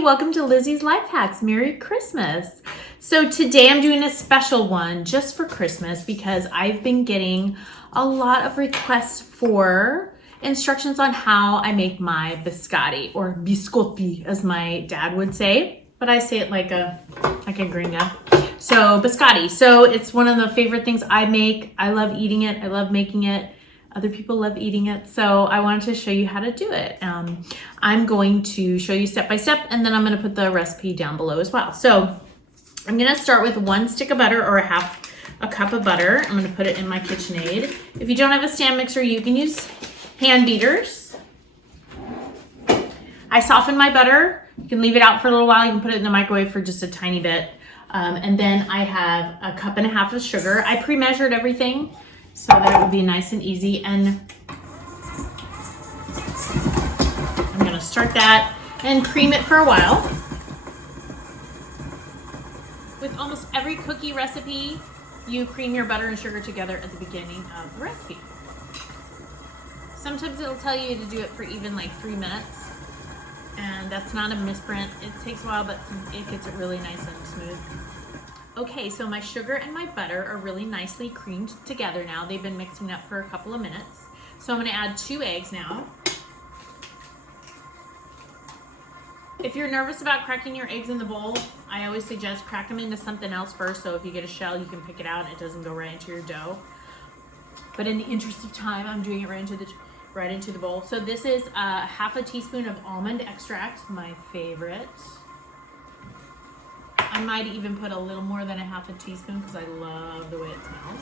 welcome to Lizzy's Life Hacks. Merry Christmas. So today I'm doing a special one just for Christmas because I've been getting a lot of requests for instructions on how I make my biscotti, or biscotti as my dad would say, but I say it like a gringa. So biscotti. So it's one of the favorite things I make. I love eating it. I love making it. Other people love eating it, so I wanted to show you how to do it. I'm going to show you step by step, and then I'm going to put the recipe down below as well. So I'm going to start with 1 stick of butter, or a cup of butter. I'm going to put it in my KitchenAid. If you don't have a stand mixer, you can use hand beaters. I soften my butter. You can leave it out for a little while. You can put it in the microwave for just a tiny bit. And then I have 1.5 cups of sugar. I pre-measured everything so that it would be nice and easy. And I'm gonna start that and cream it for a while. With almost every cookie recipe, you cream your butter and sugar together at the beginning of the recipe. Sometimes it'll tell you to do it for even like 3 minutes. And that's not a misprint. It takes a while, but it gets it really nice and smooth. Okay, so my sugar and my butter are really nicely creamed together now. They've been mixing up for a couple of minutes. So I'm gonna add 2 eggs now. If you're nervous about cracking your eggs in the bowl, I always suggest crack them into something else first, so if you get a shell, you can pick it out and it doesn't go right into your dough. But in the interest of time, I'm doing it right into the bowl. So this is 1/2 teaspoon of almond extract, my favorite. I might even put a little more than 1/2 teaspoon because I love the way it smells.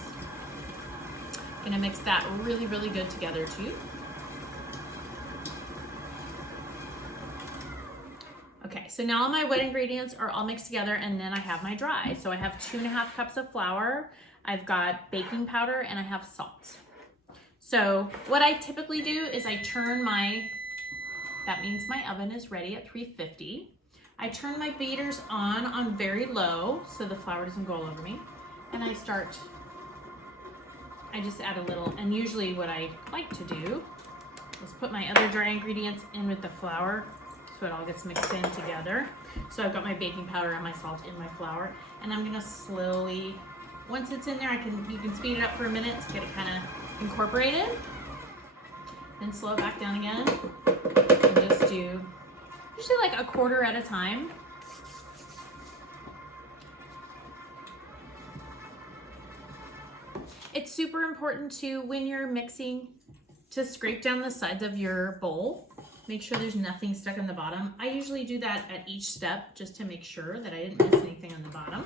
Gonna mix that really, really good together too. Okay, so now all my wet ingredients are all mixed together, and then I have my dry. So I have 2.5 cups of flour, I've got baking powder, and I have salt. So what I typically do is I turn that means my oven is ready at 350. I turn my beaters on very low so the flour doesn't go all over me. And I just add a little, and usually what I like to do is put my other dry ingredients in with the flour so it all gets mixed in together. So I've got my baking powder and my salt in my flour, and I'm gonna slowly, once it's in there, you can speed it up for a minute to get it kind of incorporated. Then slow it back down again, and just do usually like 1/4 at a time. It's super important to, when you're mixing, to scrape down the sides of your bowl. Make sure there's nothing stuck on the bottom. I usually do that at each step just to make sure that I didn't miss anything on the bottom.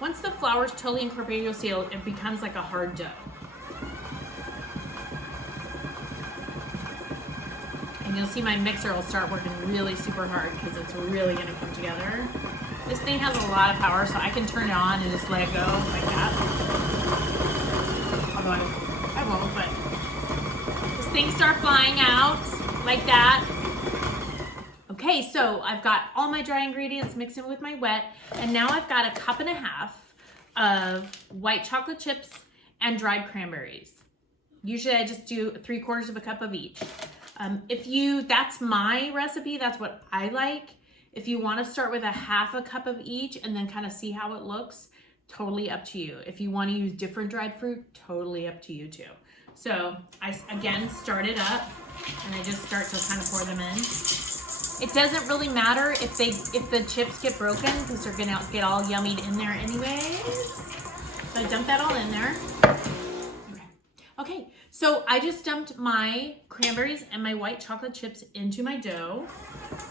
Once the flour's totally incorporated, you'll see it becomes like a hard dough. And you'll see my mixer will start working really super hard because it's really gonna come together. This thing has a lot of power, so I can turn it on and just let it go like that. Although I won't, but this thing start flying out like that. Okay, so I've got all my dry ingredients mixed in with my wet, and now I've got 1.5 cups of white chocolate chips and dried cranberries. Usually I just do 3/4 cup of each. That's my recipe, that's what I like. If you want to start with 1/2 cup of each and then kind of see how it looks, totally up to you. If you want to use different dried fruit, totally up to you too. So I, again, start it up, and I just start to kind of pour them in. It doesn't really matter if the chips get broken because they're gonna get all yummied in there anyways. So I dump that all in there. Okay, so I just dumped my cranberries and my white chocolate chips into my dough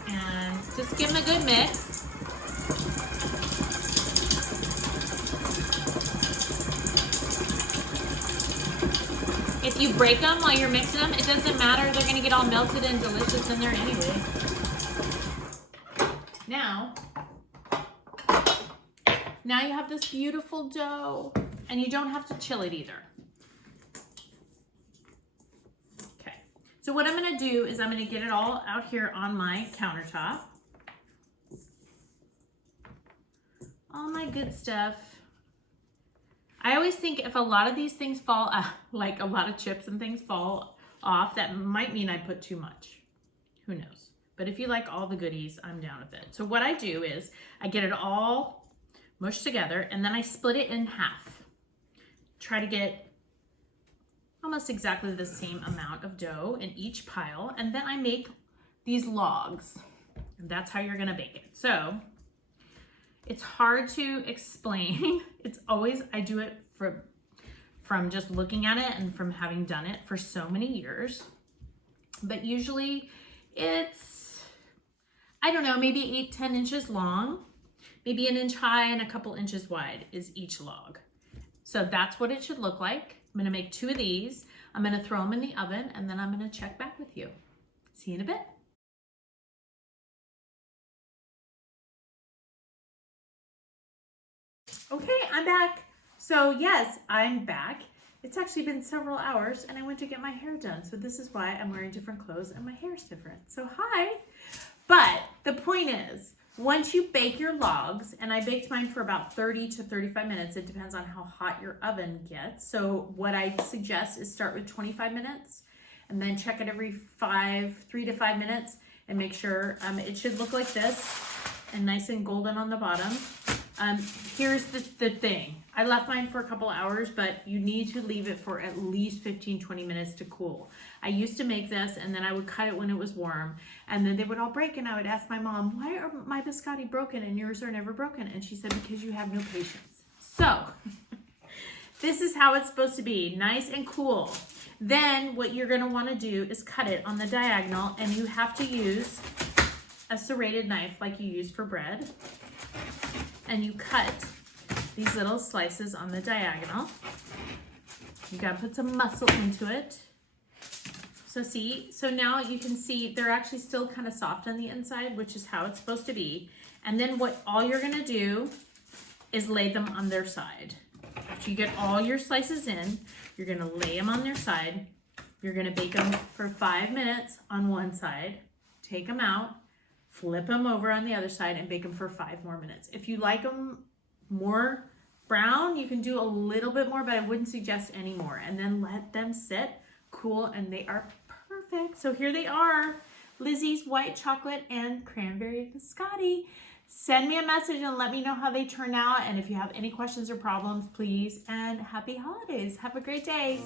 and just give them a good mix. If you break them while you're mixing them, it doesn't matter. They're gonna get all melted and delicious in there anyway. Now you have this beautiful dough, and you don't have to chill it either. Okay, so what I'm gonna do is I'm gonna get it all out here on my countertop. All my good stuff. I always think if a lot of these things fall out, like a lot of chips and things fall off, that might mean I put too much. Who knows? But if you like all the goodies, I'm down with it. So what I do is I get it all mushed together and then I split it in half. Try to get almost exactly the same amount of dough in each pile. And then I make these logs. And that's how you're gonna bake it. So it's hard to explain. It's always, I do it from just looking at it and from having done it for so many years. But usually it's, I don't know, maybe 8-10 inches long, maybe 1 inch high and a couple inches wide is each log. So that's what it should look like. I'm gonna make 2 of these. I'm gonna throw them in the oven and then I'm gonna check back with you. See you in a bit. Okay, I'm back. So yes, I'm back. It's actually been several hours and I went to get my hair done. So this is why I'm wearing different clothes and my hair's different. So hi. But the point is, once you bake your logs, and I baked mine for about 30 to 35 minutes, it depends on how hot your oven gets. So what I suggest is start with 25 minutes and then check it every 3 to 5 minutes and make sure it should look like this and nice and golden on the bottom. Here's the thing. I left mine for a couple hours, but you need to leave it for at least 15-20 minutes to cool. I used to make this and then I would cut it when it was warm and then they would all break and I would ask my mom, why are my biscotti broken and yours are never broken? And she said, because you have no patience. So this is how it's supposed to be, nice and cool. Then what you're gonna wanna do is cut it on the diagonal and you have to use a serrated knife like you use for bread. And you cut these little slices on the diagonal. You gotta put some muscle into it. So see, so now you can see they're actually still kind of soft on the inside, which is how it's supposed to be. And then all you're gonna do is lay them on their side. After you get all your slices in, you're gonna lay them on their side. You're gonna bake them for 5 minutes on one side, take them out, flip them over on the other side and bake them for 5 more minutes. If you like them more brown, you can do a little bit more, but I wouldn't suggest any more. And then let them sit, cool, and they are perfect. So here they are, Lizzy's white chocolate and cranberry biscotti. Send me a message and let me know how they turn out. And if you have any questions or problems, please, and happy holidays. Have a great day.